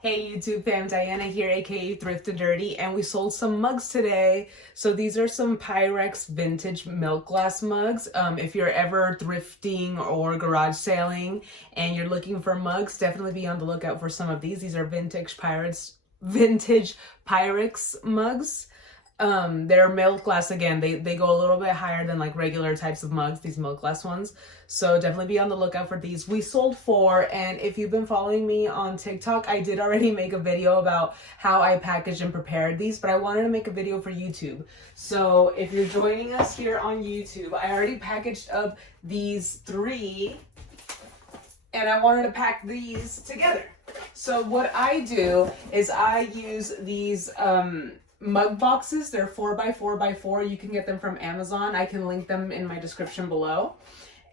Hey YouTube fam, Diana here, aka Thrift and Dirty, and we sold some mugs today. So these are some Pyrex vintage milk glass mugs. If you're ever thrifting or garage sailing and you're looking for mugs, definitely be on the lookout for some of these. These are vintage Pyrex mugs. They're milk glass again. They go a little bit higher than like regular types of mugs, these milk glass ones. So definitely be on the lookout for these. We sold 4, and if you've been following me on TikTok, I did already make a video about how I packaged and prepared these, but I wanted to make a video for YouTube. So if you're joining us here on YouTube, I already packaged up these 3, and I wanted to pack these together. So what I do is I use these mug boxes. They're 4x4x4. You can get them from Amazon. I can link them in my description below.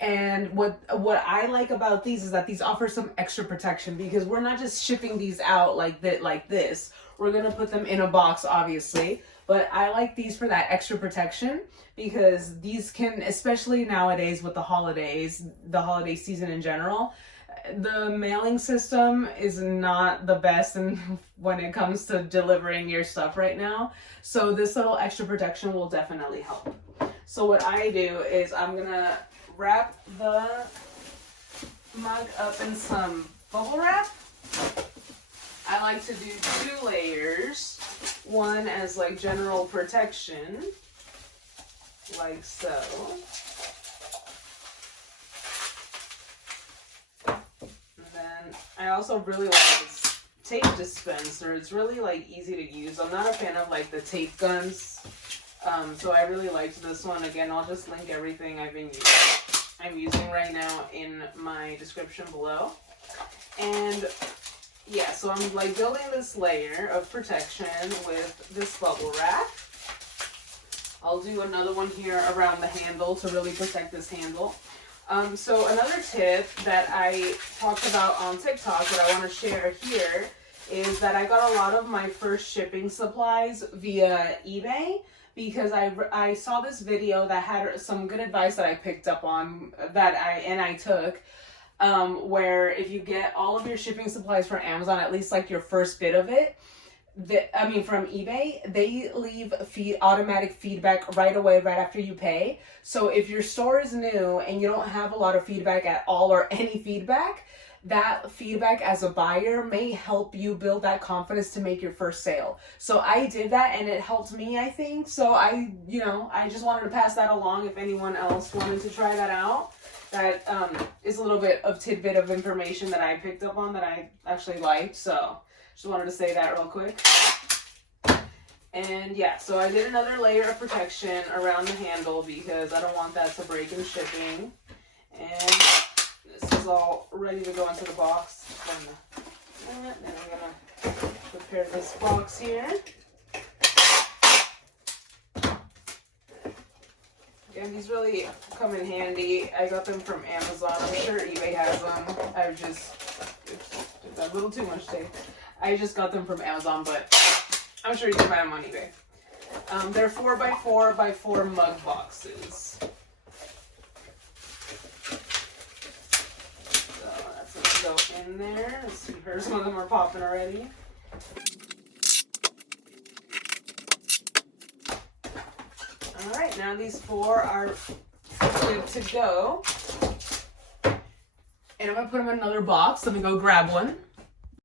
And what I like about these is that these offer some extra protection, because we're not just shipping these out like this. We're gonna put them in a box, obviously, but I like these for that extra protection, because these can, especially nowadays with the holidays, the holiday season in general, the mailing system is not the best when it comes to delivering your stuff right now. So this little extra protection will definitely help. So what I do is I'm gonna wrap the mug up in some bubble wrap. I like to do 2 layers. One as like general protection, like so. I also really like this tape dispenser. It's really like easy to use. I'm not a fan of like the tape guns, so I really liked this one. Again, I'll just link everything I'm using right now in my description below. And yeah, so I'm like building this layer of protection with this bubble wrap. I'll do another one here around the handle to really protect this handle. So another tip that I talked about on TikTok that I want to share here is that I got a lot of my first shipping supplies via eBay, because I saw this video that had some good advice that I picked up on that I took, where if you get all of your shipping supplies from Amazon, at least like your first bit of it, from eBay, they leave automatic feedback right away, right after you pay. So if your store is new and you don't have a lot of feedback at all, or any feedback, that feedback as a buyer may help you build that confidence to make your first sale. So I did that and it helped me, I think. So I just wanted to pass that along if anyone else wanted to try that out. That is a little bit of tidbit of information that I picked up on that I actually liked. So just wanted to say that real quick. And yeah, so I did another layer of protection around the handle because I don't want that to break in shipping. And this is all ready to go into the box. And I'm gonna prepare this box here. And these really come in handy. I got them from Amazon. I'm sure eBay has them. It's a little too much tape. I just got them from Amazon, but I'm sure you can buy them on eBay. They're 4x4x4 mug boxes. So that's gonna go in there. Let's see here. Some of them are popping already. Alright, now these 4 are good to go. And I'm gonna put them in another box. Let me go grab one.